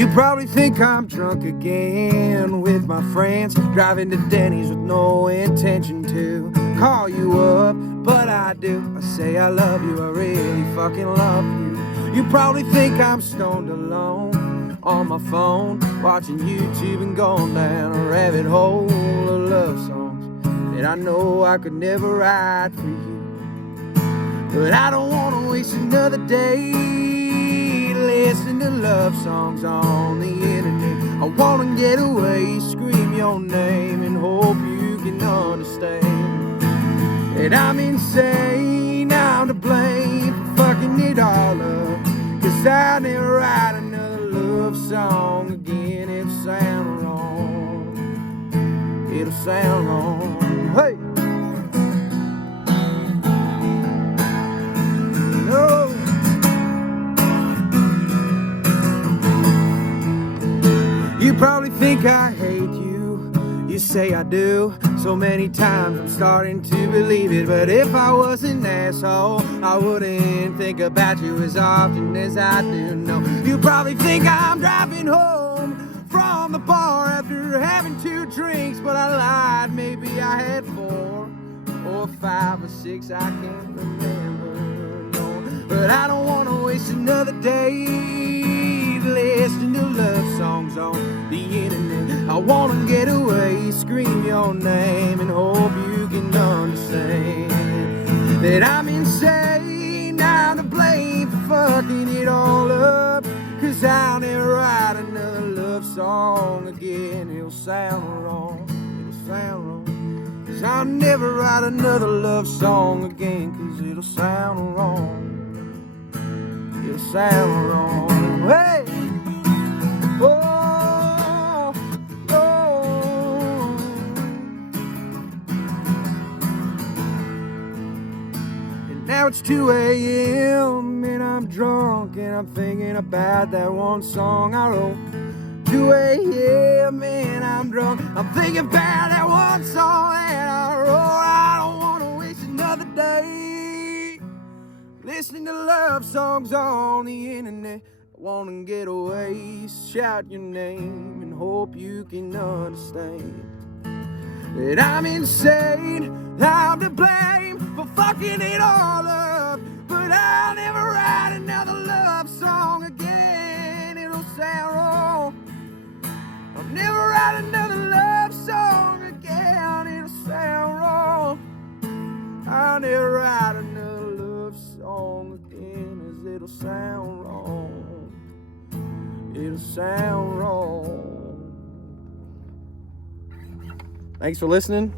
You probably think I'm drunk again with my friends, driving to Dennys with no intention to call you up, but I do. I say I love you, I really fucking love you. You probably think I'm stoned alone on my phone, watching YouTube and going down a rabbit hole of love songs that I know I could never write for you. But I don't want to waste another day listening to love songs on the internet. I want to get away, scream your name, and hope you can understand that I'm insane. I'm to blame for fucking it all up, 'cause I'll never write another love song again. It'll sound wrong, it'll sound wrong. Hey! No. You probably think I hate you, you say I do. So many times I'm starting to believe it. But if I was an asshole, I wouldn't think about you as often as I do. No, you probably think I'm driving home from the bar after having 2 drinks. But I lied, maybe I had 4 or 5 or 6, I can't remember, no. But I don't want to waste another day listening to love songs on the internet. I want to get away, scream your name, and hope you can understand that I'm insane. I'm to blame for fucking it all up, 'cause I'll never write another love song again. It'll sound wrong, it'll sound wrong, 'cause I'll never write another love song again, 'cause it'll sound wrong, it'll sound wrong. Hey! Oh, oh. And now it's 2 a.m. and I'm drunk and I'm thinking about that one song I wrote. 2 a.m. and I'm drunk, I'm thinking about that one song that I wrote. I don't want to waste another day listening to love songs on the internet. I want to get away, shout your name, and hope you can understand that I'm insane. I'm to blame for fucking it all up, but I'll never write another love song again. It'll sound wrong. I'll never write another love song again. It'll sound wrong. I'll never write another love song again, as it'll sound wrong. It'll sound wrong. Thanks for listening.